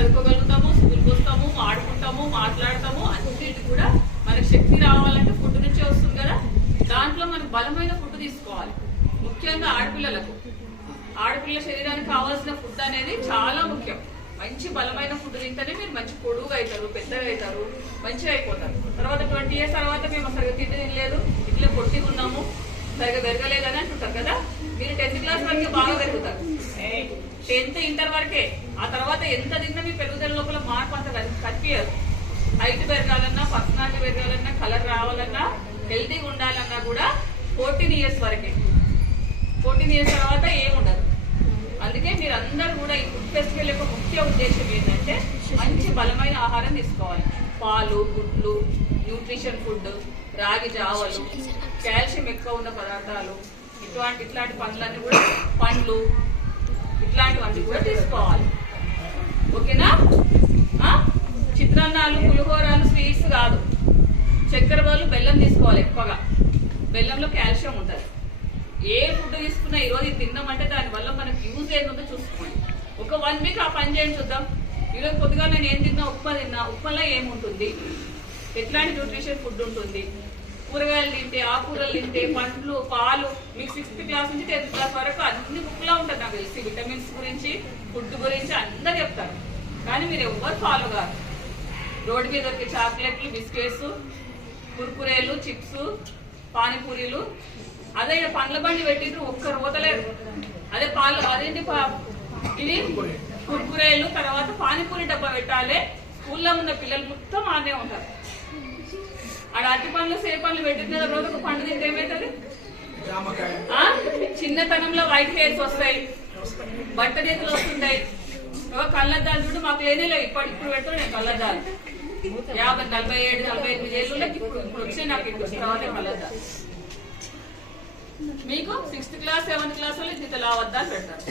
చదువుకోగలుగుతాము, స్కూల్కి వస్తాము, ఆడుకుంటాము, మాట్లాడతాము. అన్నిటి కూడా మనకు శక్తి రావాలంటే ఫుడ్ నుంచే వస్తుంది కదా. దాంట్లో మనకు బలమైన ఫుడ్ తీసుకోవాలి. ముఖ్యంగా ఆడపిల్ల శరీరానికి కావాల్సిన ఫుడ్ అనేది చాలా ముఖ్యం. మంచి బలమైన ఫుడ్ తింటేనే మీరు మంచి పొడుగుగా అవుతారు, పెద్దగా అవుతారు, మంచిగా అయిపోతారు. తర్వాత 20 years తర్వాత మేము సరిగ్గా తినలేదు, ఇట్లా పొట్టిగా ఉన్నాము, సరిగ్గా పెరగలేదని అంటుంటారు కదా. మీరు 10th class వరకే బాగా పెరుగుతారు, 10th ఇంటర్ వరకే. ఆ తర్వాత ఎంత తిన్నా మీ పెరుగుదల లోపల మార్పు అంత కనిపించదు. హైట్ పెరగాలన్నా, పర్సనాలిటీ పెరగాలన్నా, కలర్ రావాలన్నా, హెల్తీగా ఉండాలన్నా కూడా 14 years వరకే. 14 years తర్వాత ఏముండదు. అందుకే మీరు అందరూ కూడా ఈ ఫుడ్ ఫెస్టివల్ యొక్క ముఖ్య ఉద్దేశం ఏంటంటే మంచి బలమైన ఆహారం తీసుకోవాలి. పాలు, గుడ్లు, న్యూట్రిషన్ ఫుడ్, రాగి జావలు, కాల్షియం ఎక్కువ ఉన్న పదార్థాలు, ఇట్లాంటి పండ్లన్నీ కూడా, పండ్లు ఇట్లాంటివన్నీ కూడా తీసుకోవాలి. ఓకేనా? చిత్రాన్నాలు, పులిహోరాలు, స్వీట్స్ కాదు. చక్కెర బదులు బెల్లం తీసుకోవాలి. ఎక్కువగా బెల్లంలో కాల్షియం ఉంటుంది. ఏ ఫుడ్ తీసుకున్నా ఈరోజు ఇది తిన్నామంటే దానివల్ల మనకు యూజ్ ఏంటో చూసుకోండి. ఒక 1 week ఆ పని చేయండి, చూద్దాం. ఈరోజు కొద్దిగా నేను ఏం తిన్నా, ఉప్మా తిన్నా, ఉప్మాలో ఏముంటుంది, ఎట్లాంటి న్యూట్రిషన్ ఫుడ్ ఉంటుంది, కూరగాయలు తింటే, ఆకుకూరలు తింటే, పండ్లు, పాలు. మీకు 6th class నుంచి 10th class వరకు అన్ని బుక్లా ఉంటుంది నాకు తెలిసి. విటమిన్స్ గురించి, ఫుడ్ గురించి అందరు చెప్తారు, కానీ మీరు ఎవరు ఫాలో కాదు. రోడ్డు మీద దొరికే చాక్లెట్లు, బిస్కెట్స్, కుర్కురేలు, చిప్స్, పానీపూరీలు, అదే పండ్ల బండి పెట్టిండ్రు, ఒక్క రోతలేరు. అదే పాలు, అదేంటి ఇది కుర్కురేలు, తర్వాత పానీపూరి డబ్బా పెట్టాలి. స్కూల్లో ఉన్న పిల్లలు మొత్తం ఆనే ఉంటారు. ఆడ అట్టి పండ్లు, సేపు పండ్లు పెట్టిన రోజు ఒక పండు తింటే ఏమవుతుంది? చిన్నతనంలో వైట్ హెయిర్స్ వస్తాయి, బట్ట చేతులు వస్తుంటాయి. కళ్ళద్దాలు చూడు, మాకు లేనేలేదు. ఇప్పుడు పెడతాడు నేను కళ్ళద్దాలు. 50, 47, 48 ఏళ్ళు ఇప్పుడు వచ్చి నాకు ఇప్పుడు రావాలి కళ్ళద్దాలు. మీకు 6th class, 7th class వాళ్ళు ఇంత లావద్దాలు పెడతారు.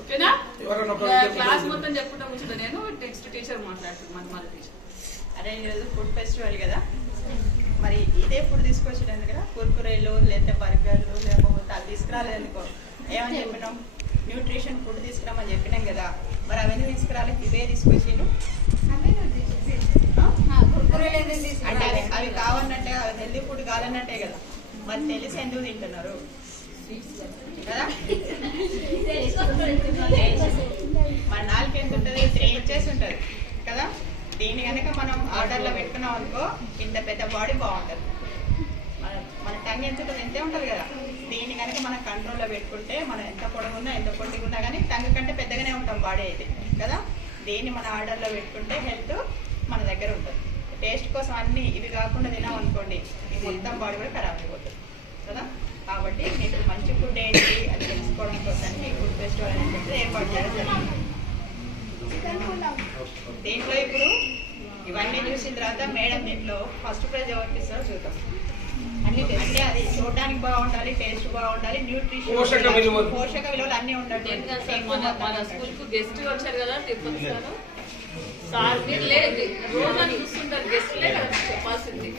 ఓకేనా? క్లాస్ మొత్తం చెప్పుకుంటా కూర్చుంటా నేను. నెక్స్ట్ టీచర్ మాట్లాడుతున్నాను, మన టీచర్. అదే ఈరోజు ఫుడ్ ఫెస్టివల్ కదా, మరి ఇదే ఫుడ్ తీసుకొచ్చేది కదా, కుర్కురేలు లేకపోతే బర్గర్లు లేకపోతే అవి తీసుకురాలేదు అనుకో. ఏమని చెప్పినాం? న్యూట్రిషన్ ఫుడ్ తీసుకురామని చెప్పినాం కదా. మరి అవన్నీ తీసుకురాలి, ఇవే తీసుకొచ్చిండు. అంటే అవి కావాలంటే, అవి హెల్దీ ఫుడ్ కావాలన్నట్టే కదా. మరి తెలిసి ఎందుకు తింటున్నారు కదా? మన 4 ఎంత ఉంటుంది? 3 inches ఉంటుంది కదా. దీన్ని కనుక మనం ఆర్డర్లో పెట్టుకున్నాం అనుకో, ఇంత పెద్ద బాడీ బాగుంటుంది. మన టంగ్ ఎంత ఉంటుంది? ఎంతే ఉంటుంది కదా. దీన్ని కనుక మనం కంట్రోల్లో పెట్టుకుంటే, మనం ఎంత పొడవున్నా, ఎంత పొట్టిగున్నా కానీ టంగ్ కంటే పెద్దగానే ఉంటాం బాడీ అయితే కదా. దీన్ని మన ఆర్డర్లో పెట్టుకుంటే హెల్త్ మన దగ్గర ఉంటుంది. టేస్ట్ కోసం అన్ని ఇవి కాకుండా తినాం అనుకోండి, ఈ మొత్తం బాడీ కూడా ఖరాబ్ అయిపోతుంది కదా. కాబట్టి మీకు మంచి ఫుడ్ ఏంటి అది తెలుసుకోవడం కోసం ఈ ఫుడ్ ఫెస్టివల్ అని చెప్పి ఏర్పాటు చేయడం జరిగింది. దీంట్లో ఇప్పుడు ఇవన్నీ చూసిన తర్వాత మేడం దీంట్లో ఫస్ట్ ప్రైజ్ ఎవరికి ఇస్తారో చూద్దాం. అంటే అది చూడడానికి బాగుండాలి, టేస్ట్ బాగుండాలి, న్యూట్రిషన్, పోషక విలువలు అన్ని ఉండాలి. మన స్కూల్ కు గెస్ట్ వచ్చారు కదా తిరుపతి సార్, మీరు లేదు రోజు అని చూస్తుంటారు, గెస్ట్లే కదా చెప్పాల్సింది.